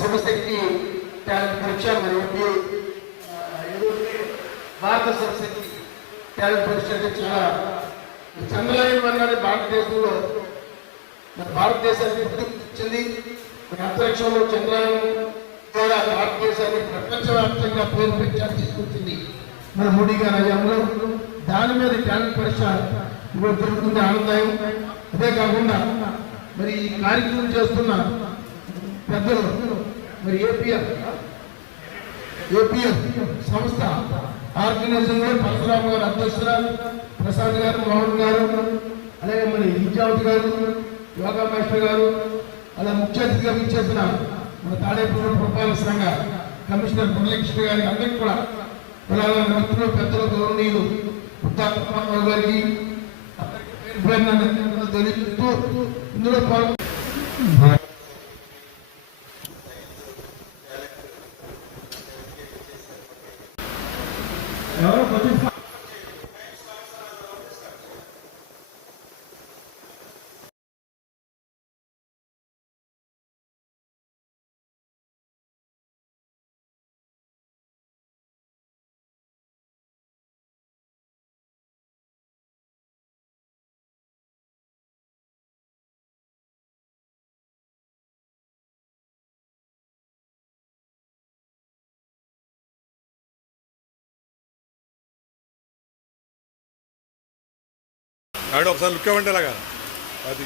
Shivashakti talent పరీక్ష మరియు భారత శివశక్తి టాలెంట్ పరీక్ష అంటే చాలా చంద్రయాన్ అన్నది భారతదేశంలో భారతదేశానికి గుర్తించింది. అంతరిక్షంలో చంద్రయాన్ ద్వారా భారతదేశాన్ని ప్రపంచవ్యాప్తంగా పేరు ప్రఖ్యాతి తీసుకొచ్చింది మన మోడీ గారి హయాంలో. దాని మీద టాలెంట్ పరీక్ష ఇప్పుడు జరుగుతుంది, ఆనందం. అదే కాకుండా మరి ఈ కార్యక్రమం చేస్తున్న పెద్దలు మరి ఏపీఎఫ్ సంస్థ ఆర్గనైజేషన్లో పరశురామ గారు అధ్యక్షురాలు, ప్రసాద్ గారు, మోహన్ గారు, అలాగే మరి విద్యావతి గారు, యోగా మాస్టర్ గారు, అలా ముఖ్య అతిథిగా ఇచ్చేసిన మన తాడేపల్లి పురపాలక సంఘ కమిషనర్ మురళీకృష్ణ గారి అందరికీ కూడా అలాగే మిత్రులు, పెద్దలు, గౌరవనీయులు ఉత్తారావు గారికి తెలియజేస్తూ ఇందులో ఎవరో ఆవిడ ఒకసారి లుక్ ఇవ్వండి అలాగా. అది